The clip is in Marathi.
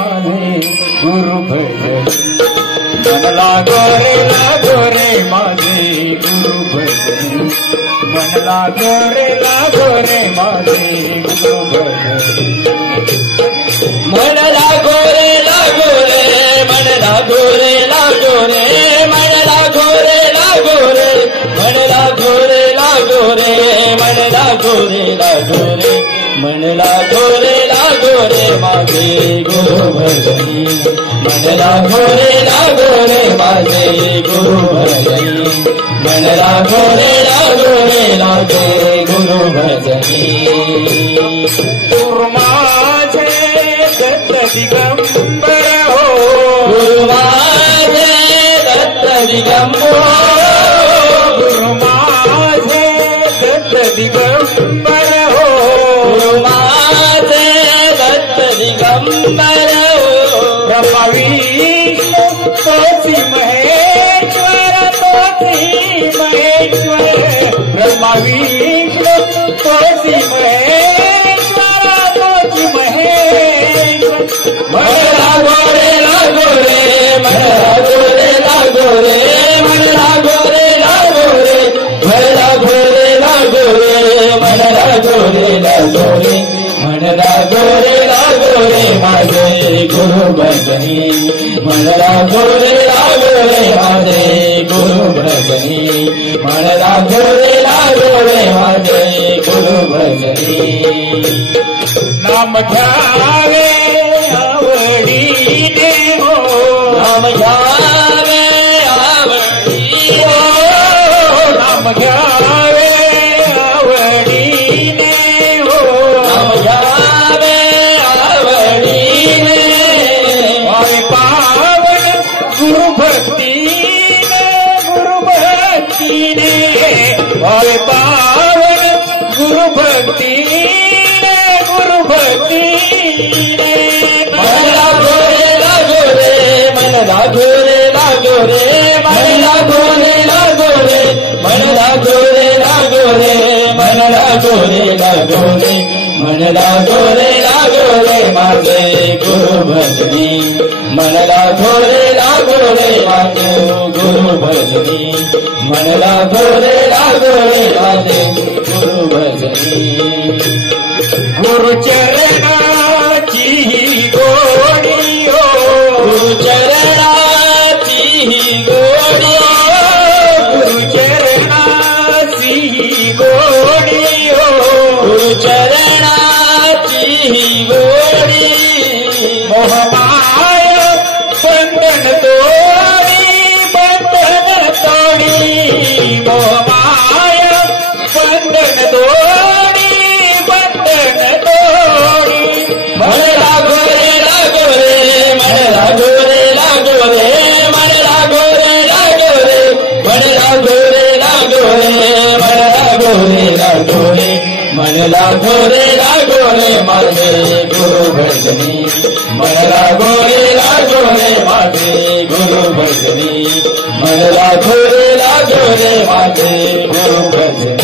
माझे गुरु भजनी मन लागो रे माझे गुरु भजनी मन लागो रे माझे गुरु भजनी मन लागो रे मन लागो रे मन लागो रे मन लागो रे मन लागो रे मन लागो रे माझे गुरु भजनी मन लागो रे माझे गुरु भजनी मन लागो रे माझे गुरु भजनी गुरु माझे दत्त दिगंबर हो गुरु माझे दत्त दिगंबर गुरु माझे दत्त दिगंबर हो गुरु माझे दत्त दिगंबर ब्रह्मा विष्णू तोची महेश्वर ब्रह्मा विष्णू तोची महेश्वर मन लागो रे मन लागो रे मन लागो रे मन लागो रे मन लागो रे मन लागो रे माझे गुरु भजनी मन लागो रे माझे गुरु भजनी मन लागो रे माझे गुरु भजनी नाम घ्यावे आवडीने हो नाम घ्यावे आवडीने नाम घ्यावे आवडीने हो नाम घ्यावे आवडीने व्हावे पावन गुरु भक्तीने व्हावे पावन गुरु भक्तीने मन लागो रे मन लागो रे मन लागो रे मन लागो रे मन लागो रे मन लागो रे माझे गुरु भजनी मन लागो रे माझे गुरु भजनी मन लागो रे माझे गुरु भजनी गुरु चरणाची गोडी हो गुरु चरणाची गोडी गुरु चरणाची गोडी हो गुरु चरणाची गोडी मोहमाय बंधन तोडी मोहमाय बंधन तोडी मन लागो रे मन लागो रे मन लागो रे मन लागो रे मन लागो रे मन लागो रे माझे गुरु भजनी मन लागो रे माझे गुरु भजनी मन लागो रे माझे गुरु भजनी